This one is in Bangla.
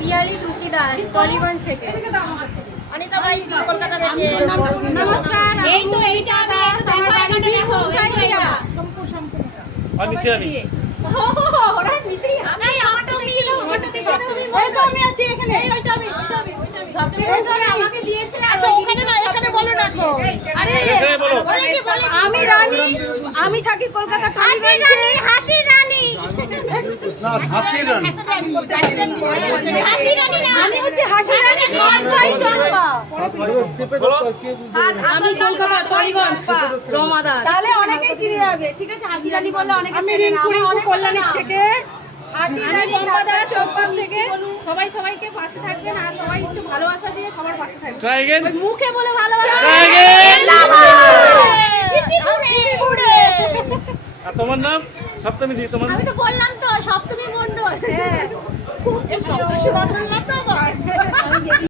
পিয়ালি টুসি দাস টলিগঞ্জ থেকে। অনিতা ভাই কলকাতা থেকে। নমস্কার, এই তো এইটা দাস, আমার বাড়ি বীরভূম সাইকেলা। আর নিচে আনি ওরা মিত্রি নাই, আমারটা মিলো, আমারটা থেকে তুমি বলো তো। আমি আছি এখানে, ওইটা আমি সবটা আমাকে দিয়েছে। আচ্ছা ওখানে না, এখানে বলো না গো। আরে এখানে বলো। আমি রানী, আমি থাকি কলকাতা। হাসি রানী, হাসি রানী না হাসি রানী হাসি রানী না, আমি হচ্ছে হাসি রানী সবাই চম্পা। আমি কলকাতা টলিগঞ্জ রমাদা। তাহলে অনেকেই চিনে যাবে, ঠিক আছে? হাসি রানী বললে অনেকে আমি চিনে না। রিঙ্কুরি আমার অনেক কল্যাণী নাম। থেকে। হাসি আমি রানী পম্পাদা চম্পা চোপড়া থেকে। সবাই সবাইকে পাশে থাকবেন আর সবাই একটু ভালোবাসা দিয়ে সবার পাশে থাকবেন। ট্রাই अगेन ওই মুখে বলে ভালোবাসা। Try again পিপিপুরে। আর তোমার নাম সপ্তমী দি, তোমার আমি তো বললাম তো সপ্তমী মণ্ডল। হ্যাঁ, এই সপ্তমী মণ্ডল না তো